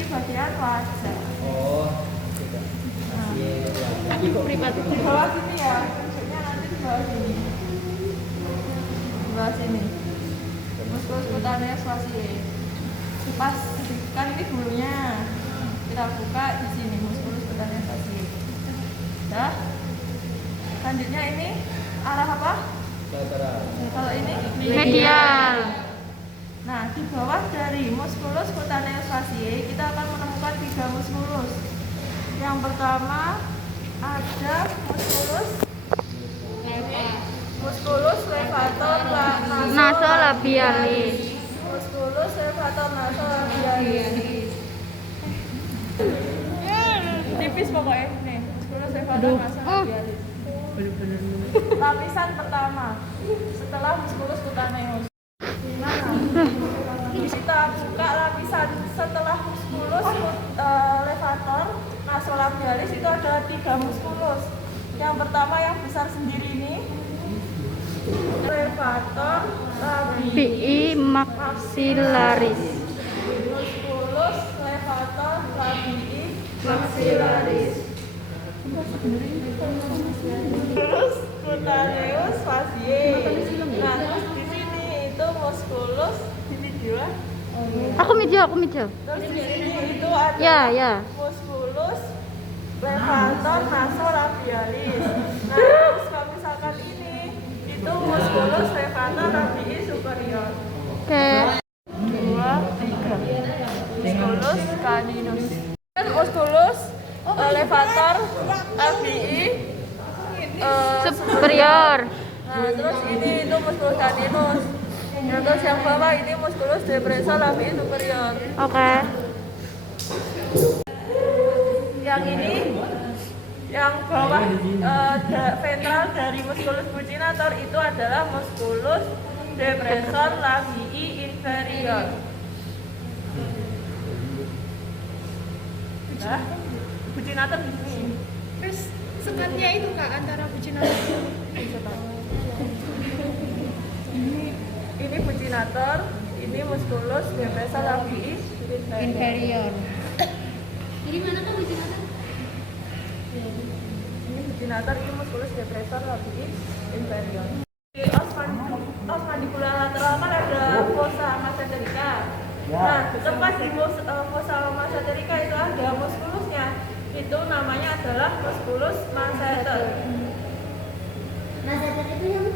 di bagian wajah. Oh, Di bawah sini ya, tunjuknya nanti di bawah sini. Di bawah sini. Muskulus cutaneus faciae. Pas kan ini bulunya. Kita buka di sini muskulus cutaneus faciae. Dah. Selanjutnya ini arah apa? lateral. Kalau ini Medial. Nah, di bawah dari muskulus cutaneus faciae kita akan menemukan 3 muskulus. Yang pertama ada muskulus levator Nasolabialis. Muskulus levator nasolabialis. Tipis pokoknya nih, muskulus levator nasolabialis. Lapisan pertama setelah muskulus cutaneus. Kita buka lapisan setelah muskulus levator nasolabialis itu ada 3 muskulus. Yang pertama yang besar sendiri ini levator labii maxillaris. Muskulus levator labii maxillaris. Muskulus cutaneus faciae. Nah, terus di sini itu muskulus di video. Aku meja. Terus di sini itu ada Ya. muskulus levator nasolabialis. Nah, terus kalau misalkan ini itu muskulus levator labii superior. Oke. 2, 3. Muskulus caninus. Muskulus levator labii Superior. Nah, terus ini itu muskulus caninus. Nah, terus yang bawah ini muskulus depressor labii superior. Oke. Yang ini yang bawah ventral dari muskulus buccinator itu adalah muskulus depressor labii inferior. Nah, buccinator di sini. Terus sekatnya itu kak antara buccinator. Ini buccinator, ini muskulus depressor labii inferior. Jadi mana tuh buccinator? Ini buccinator, ini muskulus depressor labii inferior. Di os mandibular lateral kan ada fossa masseterica. Nah, tepat di fossa masseterica itu ada muskulusnya. Itu namanya adalah muskulus masseter. Masseter itu yang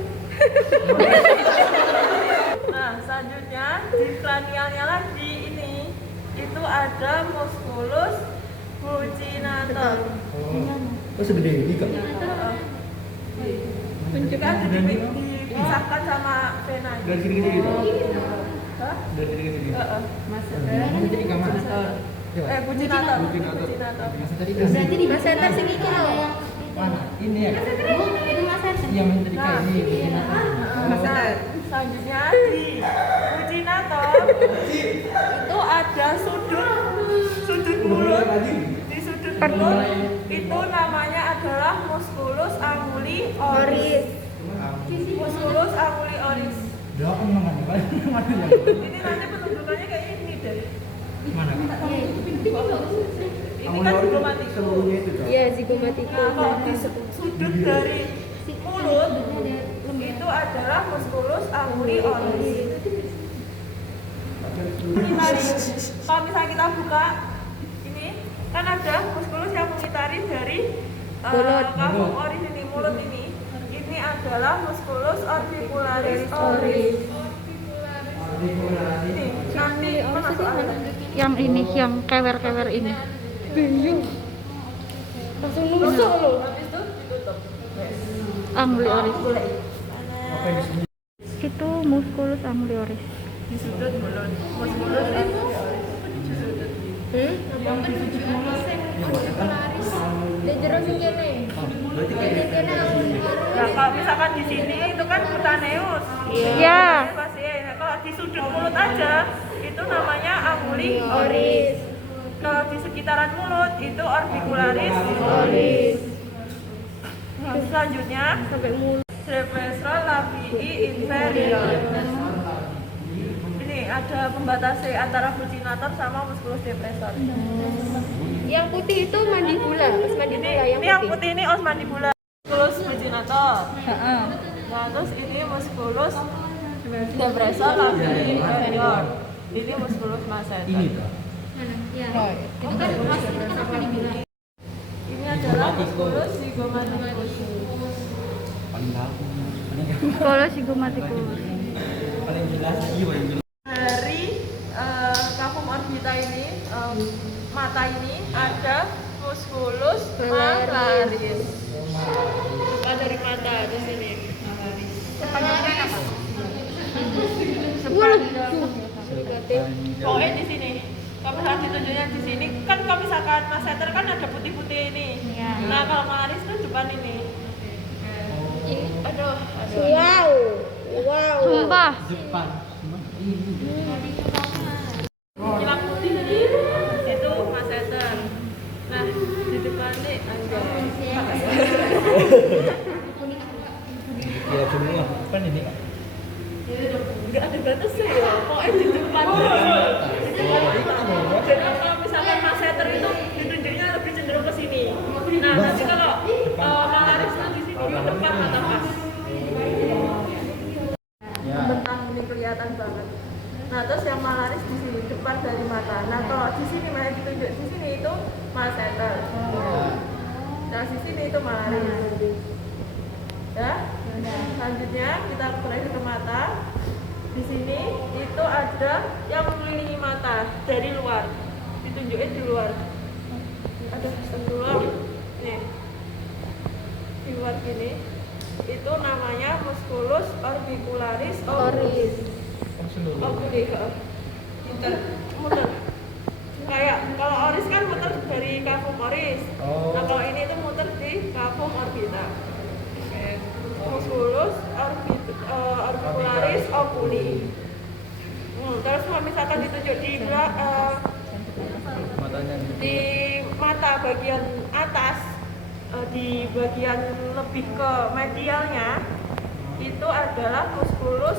Nah, selanjutnya di kranialnya lagi ini itu ada muskulus buccinator. Oh, segede ini kak? Kan dipisahkan sama vena. Dari sini ke sini. Hah? Dari sini ke sini. Jadi Buccinator. buccinator. berarti di masseter sing iki lho. Mana? Ini ya? Itu masseter. Iya, menterikai Nah. ini buccinator. Nah, selanjutnya di buccinator itu ada sudut mulut. Di sudut mulut itu namanya adalah muskulus anguli oris. Muskulus anguli oris. Dia kan mana? Mana ya? Ini nanti penunjukannya kayak ini deh. Mana? Ini kan zigomaticus. Seluruhnya itu kak? Iya, zigomaticus. Nah, kalau di sudut dari mulut itu adalah muskulus anguli oris. Kalau misalnya kita buka ini kan ada muskulus yang mengitari dari kafum oris ini, mulut ini. Ini adalah muskulus orbicularis oris. Ini nanti masuk akal. Yang ini, yang kewer-kewer ini. Langsung loh. Habis itu ditutup. Anguli oris. Apa yang di sini? Itu muskulus anguli oris. Di sudut mulut. Muskulus anguli oris. Yang di sudut mulut. Dek jero sing kene. Berarti kayak Kene anguli Nah, kalau misalkan di sini itu kan cutaneus. Iya. Nah, kalau di sudut mulut aja itu namanya anguli oris. Kalau di sekitaran mulut itu orbicularis oris. Nah, selanjutnya Sampai mulut. depressor labii inferior. Ini ada pembatas antara buccinator sama musculus depressor. Yang putih itu mandibula, os mandibula yang Ini yang putih ini os mandibula, musculus buccinator. Heeh. Nah, terus ini musculus depressor labii inferior. Ini musculus masseter. Ini toh. Ya. Itu kan apa dibilang? Ini adalah musculus zygomaticus. Paling tahu. Kalau zygomatikus. Paling jelas. Iya paling jelas. Dari cavum orbita ini, mata ini ada musculus malaris. Coba dari mata di sini. Sepanjangnya apa? Pokoknya di sini. Kalau misalkan ditunjuknya di sini, kan kalau misalkan masseter kan ada putih-putih ini. Iya. Nah, kalau malaris tuh depan ini. Ini Aduh. wow. Sumpah. Depan. Kilat putih ini itu masseter. Nah, di depan nih Ya semua. Kan ini. nggak ada batasnya ya. Pokoknya di depan. Jadi kalau misalkan masseter itu ditunjuknya lebih cenderung ke sini. Nah, nanti kalau malaris itu di sini di depan mata pas. Ya. Bentang ini kelihatan banget. Nah, terus yang malaris di sini depan dari mata. Nah, kalau di sini mana ditunjuk di sini itu masseter. Nah, di sini itu malaris. Ya. Selanjutnya kita beralih ke mata. Di sini itu ada yang mengelilingi mata dari luar. Ditunjukin di luar. Ada sentuhan. Nih. Di luar gini. Itu namanya musculus orbicularis oculis. Oculis. Muter. Kayak kalau oris kan muter dari cavum oris. Nah, kalau ini itu muter di cavum orbita. Musculus orbicularis oculi. Terus kalau misalkan ditunjuk di Matanya. di mata bagian atas, di bagian lebih ke medialnya itu adalah musculus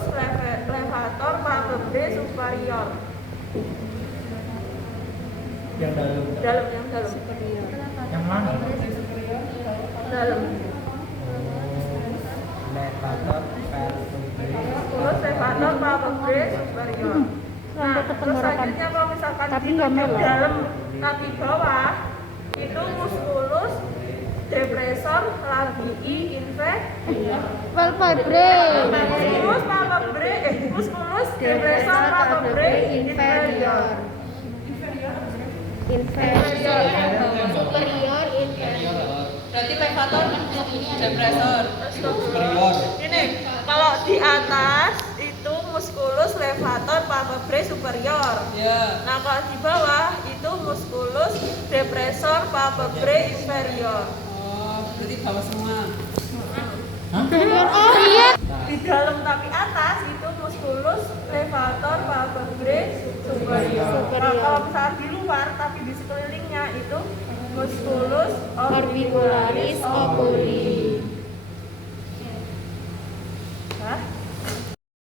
levator palpebrae superior. Yang dalam. Yang dalam. Yang mana? Dalam. Levator palpebrae. Musculus levator palpebrae superior. Nah, terus selanjutnya kalau misalkan Tapi di nggak mellow. dalam kaki bawah itu musculus depressor labii inferior. Palpebrae. Musculus depressor palpebrae inferior. Inferior, superior, inferior. Berarti levator depressor. Superior. Ini kalau di atas itu musculus levator palpebrae superior. Nah, kalau di bawah itu musculus depressor palpebrae inferior. Berarti bawah semua. Oh iya. Di dalam tapi atas itu musculus levator palpebrae superior. Nah, kalau misalnya di luar tapi di sekelilingnya itu musculus Orbicularis oculi. Hah?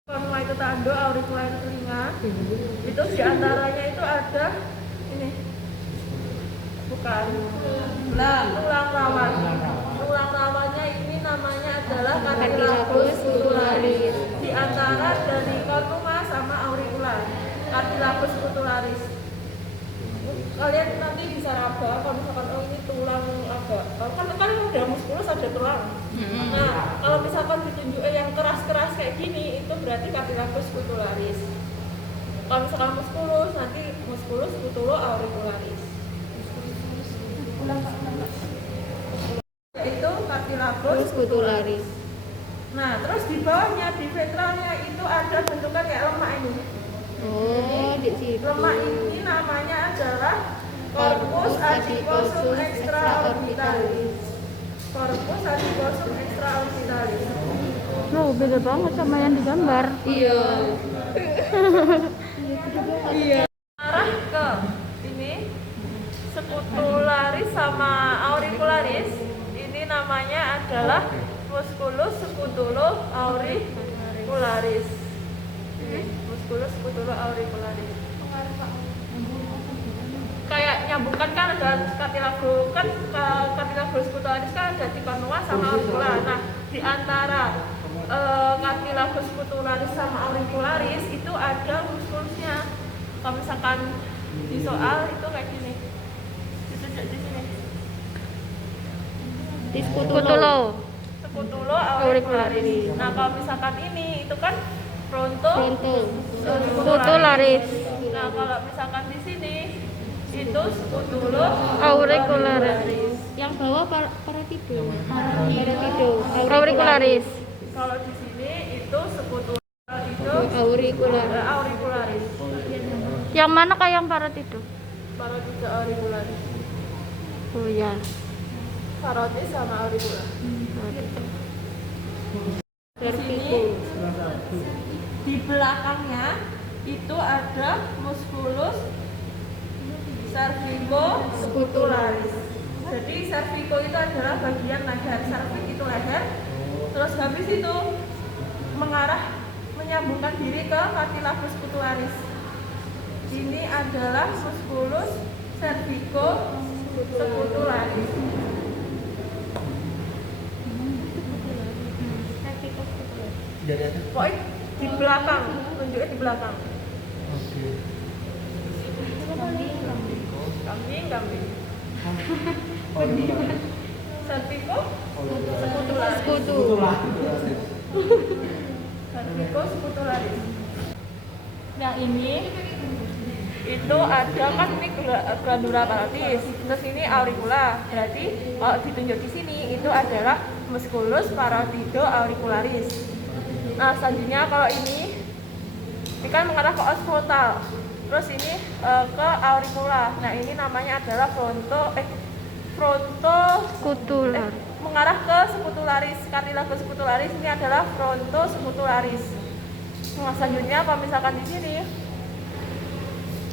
Formula itu tando, auricula itu telinga. Itu diantaranya itu ada ini. Bukan. Tulang rawan. Tulang rawannya ini namanya adalah cartilagus scutularis. Di antara dari cornua sama auricula. Cartilagus scutularis. Kalian nanti bisa raba kalau misalkan ini tulang agak kan udah muskulus ada tulang. Nah, kalau misalkan ditunjuk yang keras-keras kayak gini itu berarti cartilagus scutularis. Kalau misalkan muskulus nanti musculus scutulo auricularis. Itu cartilagus Scutularis. Nah, terus di bawahnya di ventralnya itu ada bentukan kayak lemak ini. Oh, di situ. Lemak ini namanya adalah corpus adiposum extraorbitalis. Corpus adiposum extraorbitalis. Loh, beda banget sama yang digambar. Iya. Arah ke ini scutularis sama auricularis. Ini namanya adalah musculus scutulo auricularis. musculus scupulo-auricularis. Kayak nyambungkan kan ada cartilagus scutularis kan ada di cornua sama auricula. Nah, di antara cartilagus scutularis sama auricularis itu ada muskulusnya. Kalau misalkan di soal itu kayak gini. Ditunjuk di sini. Di scutulo. Scutulo auricularis. Nah, kalau misalkan ini itu kan fronto Scutularis. Nah, kalau misalkan di sini itu scutulo Auricularis. Yang bawah paratido. Auricularis. Kalau di sini itu scutulo auricularis. Yang mana kak yang paratido? Paratido auricularis. Oh ya. Parotis sama auricula. Di sini di belakangnya itu ada musculus cervico-scutularis. Jadi cervico itu adalah bagian leher, cervix itu leher. Terus habis itu menyambungkan diri ke cartilagus scutularis. Ini adalah musculus cervico-scutularis. Jadi ada. Pokoknya di belakang, tunjuknya di belakang. Oke. Kambing. Oh, ini. Cervico Scutu. Cervico-scutularis. Yang ini itu ada kan ini glandula parotis, terus ini auricula. Berarti kalau ditunjuk di sini itu adalah musculus parotido auricularis. Nah, selanjutnya kalau ini kan mengarah ke osmotal. Terus ini ke auricula. Nah, ini namanya adalah fronto Scutular. mengarah ke scutularis. Cartilagus scutularis ini adalah fronto scutularis. Nah, selanjutnya kalau misalkan di sini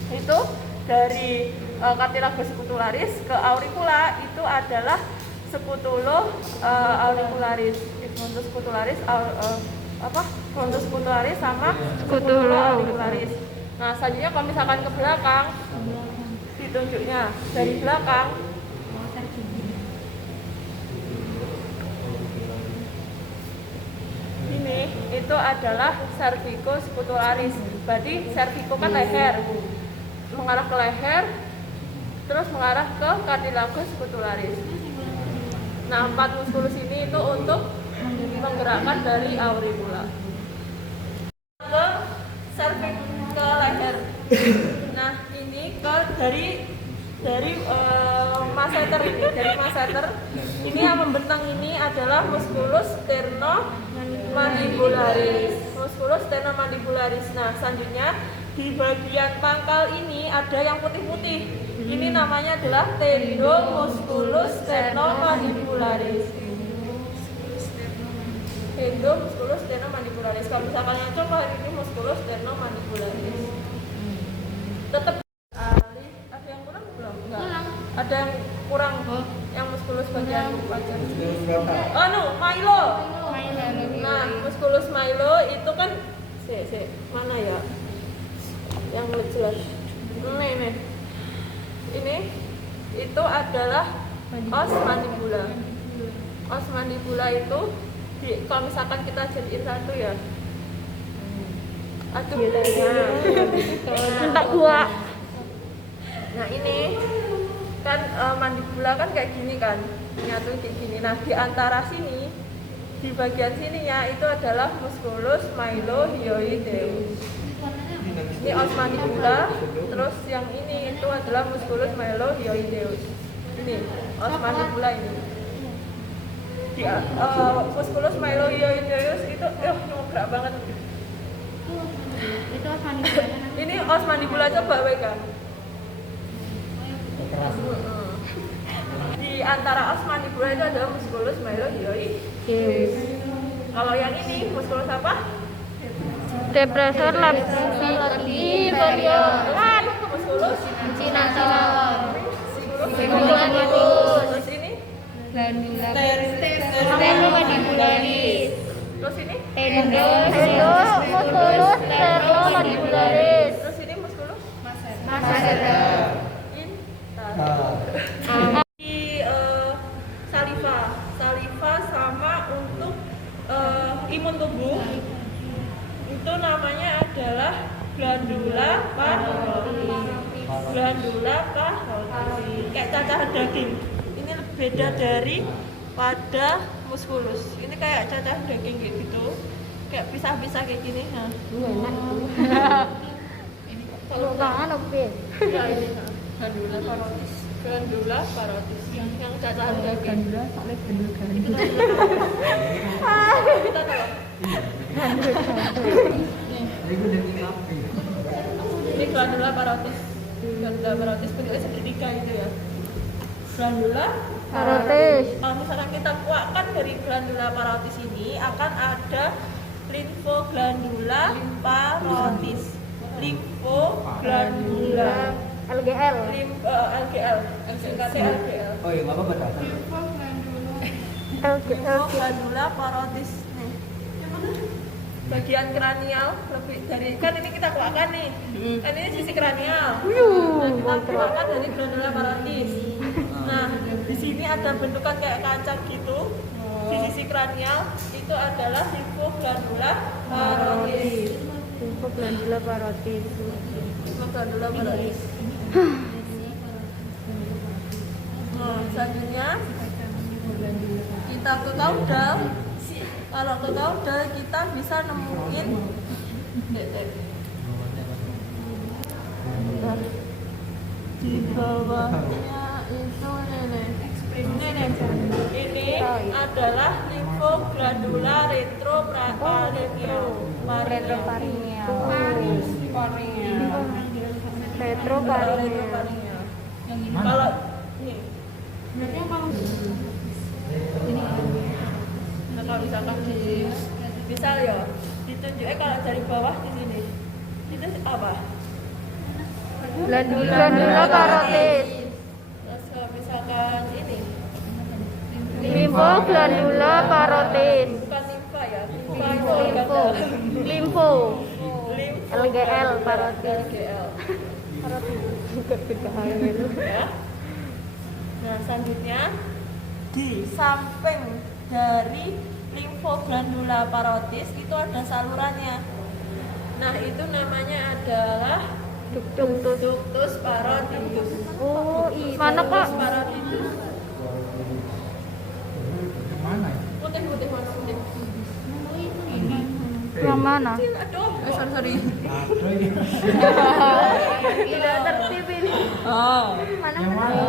itu dari cartilagus scutularis ke auricula itu adalah scutulo auricularis. Fronto scutularis fronto scutularis sama scutulo auricularis. Nah, selanjutnya kalau misalkan ke belakang ditunjuknya dari belakang ini itu adalah cervico-scutularis. Berarti cervico kan leher, mengarah ke leher, terus mengarah ke cartilagus scutularis. Nah, 4 muskulus ini itu untuk menggerakkan dari auricula ke cervix ke leher. Nah, ini ke dari masseter ini, dari masseter ini yang membentang ini adalah musculus sternomandibularis. Musculus sternomandibularis. Nah, selanjutnya di bagian pangkal ini ada yang putih-putih. Ini namanya adalah tendomusculus sternomandibularis. Tendomusculus sternomandibularis. Kalau misalkan yang coba ini musculus sternomandibularis. Tetap ada yang kurang belum? Enggak. Ada yang kurang yang musculus bagian wajah. Milo. Nah, musculus milo itu kan mana ya? Yang jelas. Ini itu adalah os mandibula. Os mandibula itu kalau misalkan kita jadiin satu ya. Minta gua. Nah, ini kan mandibula kan kayak gini kan, nyatu kayak gini. Nah, di antara sini, di bagian sininya itu adalah musculus mylohyoideus. Ini os mandibula, terus yang ini itu adalah musculus mylohyoideus. Ini os mandibula ini. Di musculus mylohyoideus itu nobrak banget. Itu os mandibula. Ini os mandibula, coba WK. Di antara os mandibula itu adalah musculus mylohyoideus. Kalau yang ini musculus apa? Depressor inferior. Kan musculus Cina. terus ini Sternomandibularis. terus ini Musculus Di saliva sama untuk imun tubuh itu namanya adalah glandula parotis. Kayak cacahan daging. Ini beda dari pada muskulus. Ini kayak cacahan daging kayak gitu. Kayak pisah-pisah kayak gini. Nah, Enak itu. Kalau kangen apa? ya ini glandula parotis yang cacahan daging. Glandula soalnya bener kan. Itu kita tahu. Ini glandula parotis. Glandula parotis bentuknya segitiga gitu ya. Glandula Parotis. kalau misalkan kita kuatkan dari glandula parotis ini akan ada limfoglandula parotis. Limfoglandula LGL. LGL, singkatnya LGL. Oh iya, nggak apa-apa dah. Limfoglandula parotis nih. Bagian kranial lebih dari kan ini kita kuatkan nih. Kan ini sisi kranial. Nah, kita kuatkan dari glandula parotis. Nah, di sini ada bentukan kayak kaca gitu. Di sisi kranial itu adalah limfoglandula parotis. Glandula parotis. Limfoglandula parotis. Nah, selanjutnya kita ke kaudal. Kalau ke kaudal kita bisa nemuin di bawahnya itu ini adalah limfoglandula retroparenhial. Retroparenhial. Kalau ini nah, kalau misalkan misal ya ditunjuknya kalau dari bawah di sini itu apa? Glandula parotis. Terus kalau misalkan ini Limfoglandula parotis. bukan limfa ya, limfa itu Limfo. Limfo. LGL parotis. LGL. LGL. Ya. Nah, selanjutnya di samping dari limfoglandula parotis itu ada salurannya. Nah, itu namanya adalah ductus parotidius. Oh, iya. Mana kak? Ductus parotidius. Mana ya? Putih warna putih. Yang mana? Aduh, sorry. Ada ini. Tidak tertib ini. Oh. Mana? Yang mana?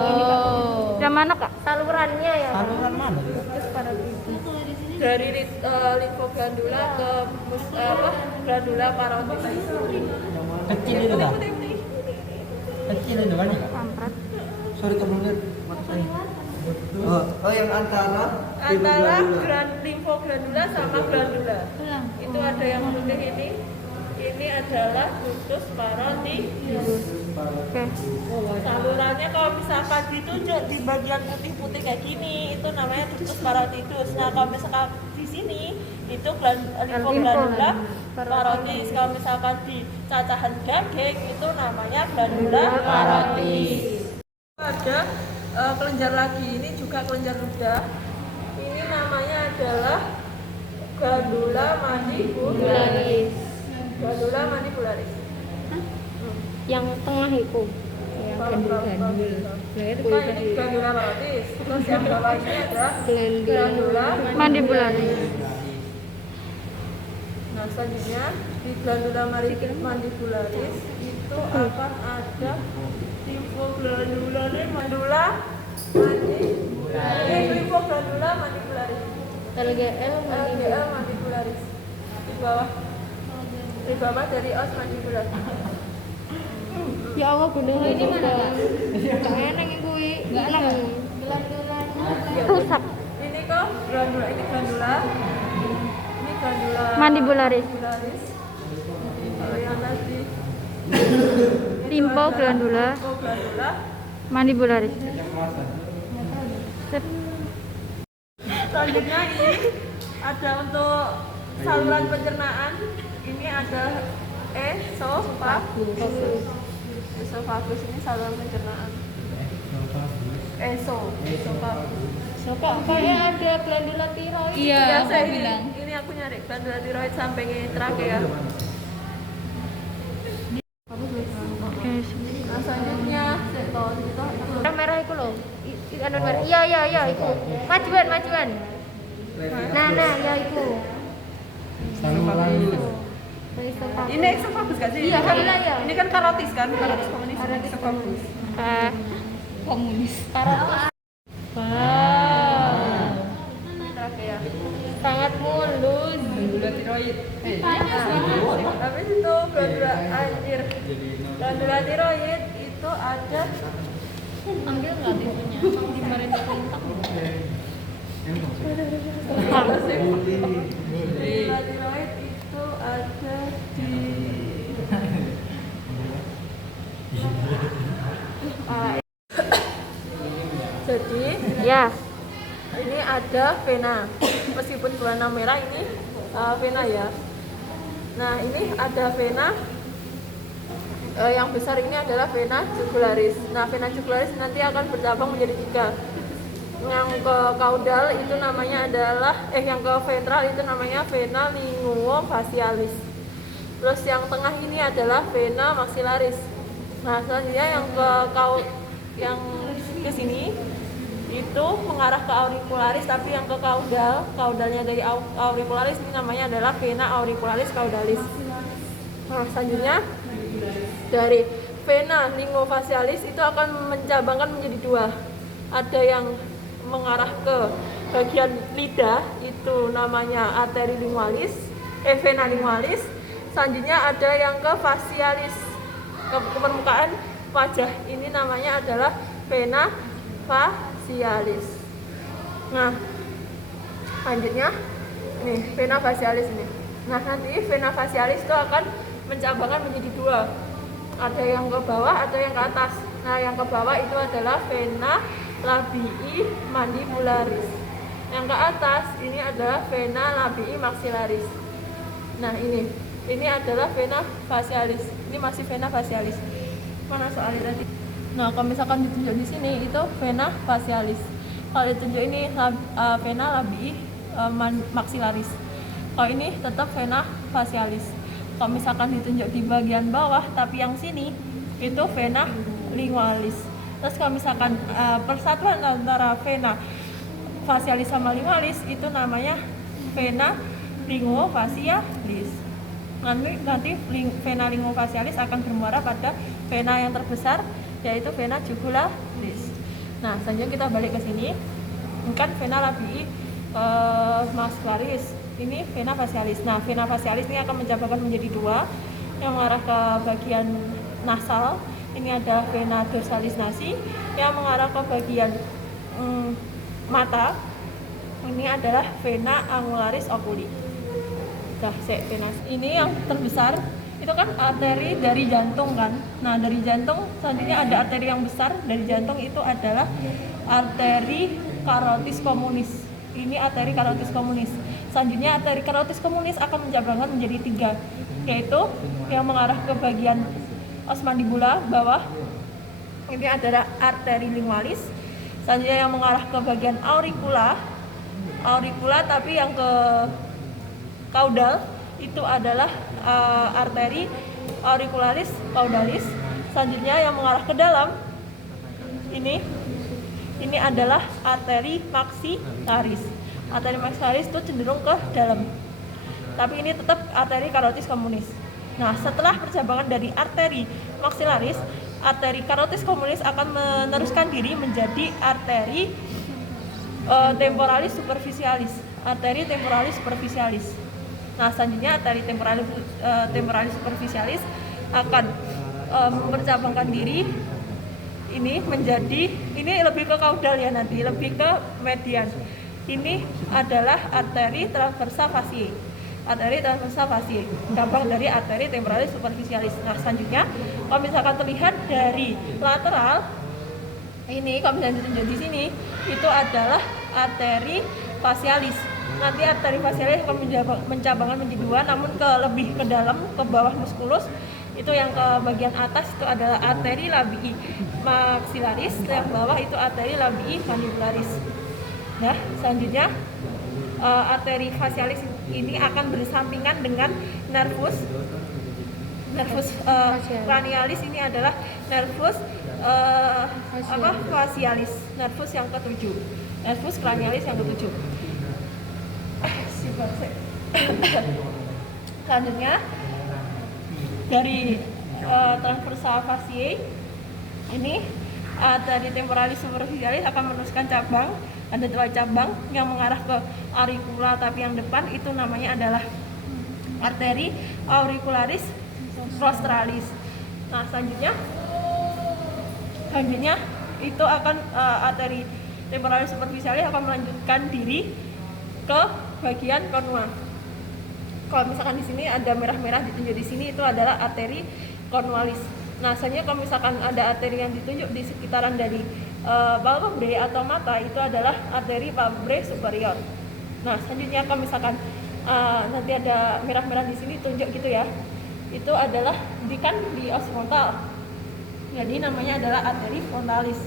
Yang mana kak? Salurannya ya. Saluran mana? Dari limfoglandula ke glandula parotis. Kecil itu dah. Putih. Kecil itu kan ya? Kampret. Sorry kamu lihat mata saya. Oh, yang antara Limfoglandula sama glandula. Itu ada yang putih ini. Ini adalah ductus parotidius. Oke. Salurannya kalau misalkan ditunjuk di bagian putih-putih kayak gini, itu namanya ductus parotidius. Nah, kalau misalkan di sini itu limfoglandula parotis. Kalau misalkan di cacahan daging itu namanya glandula parotis. Ada kelenjar lagi, ini juga kelenjar ludah. Ini namanya adalah glandula mandibularis. Glandula mandibularis. Yang tengah itu. Bukan, ini glandula parotis. Terus yang bawah ini adalah glandula Mandibularis. Nah, selanjutnya di glandula mandibularis itu akan ada limfoglandula mandibularis. LGL LGL mandibularis. Di bawah dari os mandibular. Ya Allah, gunung ini mana kak? Enak yang gue. Gak enak. Rusak. Ini kok glandula, ini glandula Mandibularis. Kalau yang tadi Limfoglandula mandibularis. Sip. Selanjutnya ini ada untuk saluran pencernaan. Ini ada esophagus. Esophagus ini saluran pencernaan. esophagus. Siapa? Kayak ada glandula tiroid. Iya, Biasa aku ini, bilang. ini aku nyari glandula tiroid sampai trakea. Oke. Nah selanjutnya itu Yang merah itu loh. Anu merah. Iya itu. Majuan. Nah, ya itu. ini esophagus gak sih? Iya, iya. Ini kan karotis kan? Karotis komunis. Esophagus. Komunis. Wow. Trakea. Sangat mulus. Gula tiroid. Habis itu glandula tiroid itu ada Ambil nggak tisunya? Kemarin kontak. glandula tiroid itu ada di jadi Ya. ini ada vena, meskipun berwarna merah ini vena ya. Nah ini ada vena yang besar ini adalah vena jugularis. Nah vena jugularis nanti akan bercabang menjadi 3. Yang ke kaudal itu namanya adalah yang ke ventral itu namanya vena linguofacialis. Terus yang tengah ini adalah vena maxillaris. Nah selanjutnya yang ke sini itu mengarah ke auricularis, tapi yang ke kaudalnya dari auricularis ini namanya adalah vena auricularis caudalis. Nah selanjutnya dari vena linguofacialis itu akan mencabangkan menjadi 2. Ada yang mengarah ke bagian lidah itu namanya arteri lingualis, vena lingualis. Selanjutnya ada yang ke facialis, ke permukaan wajah, ini namanya adalah vena facialis. Nah selanjutnya nih vena facialis ini. Nah nanti vena facialis itu akan mencabangkan menjadi 2. Ada yang ke bawah, ada yang ke atas. Nah yang ke bawah itu adalah vena labii mandibularis. Yang ke atas ini adalah vena labii maxillaris. Nah ini adalah vena facialis. Ini masih vena facialis. Mana soalnya tadi? Nah kalau misalkan ditunjuk di sini itu vena facialis. Kalau ditunjuk ini vena labii maxillaris. Kalau ini tetap vena facialis. Kalau misalkan ditunjuk di bagian bawah tapi yang sini itu vena lingualis. Terus kalau misalkan persatuan antara vena facialis sama lingualis itu namanya vena linguofacialis. Nanti vena linguofacialis akan bermuara pada vena yang terbesar yaitu vena jugularis. Nah selanjutnya kita balik ke sini. Ini kan vena labii maxillaris. Ini vena facialis. Nah vena facialis ini akan mencabangkan menjadi 2 yang mengarah ke bagian nasal. Ini ada vena dorsalis nasi yang mengarah ke bagian mata. Ini adalah vena angularis oculi. Ini yang terbesar itu kan arteri dari jantung kan. Nah dari jantung selanjutnya ada arteri yang besar dari jantung itu adalah arteri carotis communis. Ini arteri carotis communis. Selanjutnya arteri carotis communis akan mencabangkan menjadi 3, yaitu yang mengarah ke bagian os mandibula bawah. Ini adalah arteri lingualis. Selanjutnya yang mengarah ke bagian auricula tapi yang ke kaudal itu adalah arteri auricularis caudalis. Selanjutnya yang mengarah ke dalam ini adalah arteri maxillaris. Arteri maxillaris itu cenderung ke dalam, tapi ini tetap arteri carotis communis. Nah setelah percabangan dari arteri maxillaris, arteri carotis communis akan meneruskan diri menjadi arteri temporalis superficialis. Arteri temporalis superficialis. Nah selanjutnya arteri temporalis superficialis akan mempercabangkan diri ini menjadi, ini lebih ke kaudal ya, nanti lebih ke median. Ini adalah arteri transversa faciae. Arteri transversa faciae cabang dari arteri temporalis superficialis. Nah selanjutnya kalau misalkan terlihat dari lateral ini, kalau misalnya ditunjuk di sini itu adalah arteri facialis. Nanti arteri facialis akan mencabangkan menjadi 2, namun lebih ke dalam, ke bawah muskulus, Itu yang ke bagian atas itu adalah arteri labii maxillaris, yang bawah itu arteri labii mandibularis. Nah, selanjutnya arteri facialis ini akan bersampingan dengan nervus cranialis. Ini adalah nervus facialis, nervus yang ketujuh, nervus cranialis yang ketujuh. Selanjutnya dari transversal faciae ini dari temporalis superficialis akan meneruskan cabang. Ada 2 cabang yang mengarah ke auricula, tapi yang depan itu namanya adalah arteri auricularis rostralis. Nah, selanjutnya itu akan arteri temporalis superficialis akan melanjutkan diri ke bagian kornea. Kalau misalkan di sini ada merah-merah ditunjuk di sini, itu adalah arteri cornualis. Nah, selanjutnya kalau misalkan ada arteri yang ditunjuk di sekitaran dari palpebrae atau mata, itu adalah arteri palpebrae superior. Nah, selanjutnya kalau misalkan nanti ada merah-merah di sini tunjuk gitu ya, itu adalah di os frontal. Jadi namanya adalah arteri frontalis.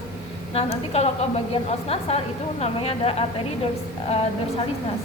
Nah, nanti kalau ke bagian os nasal itu namanya adalah arteri dorsalis. Nah,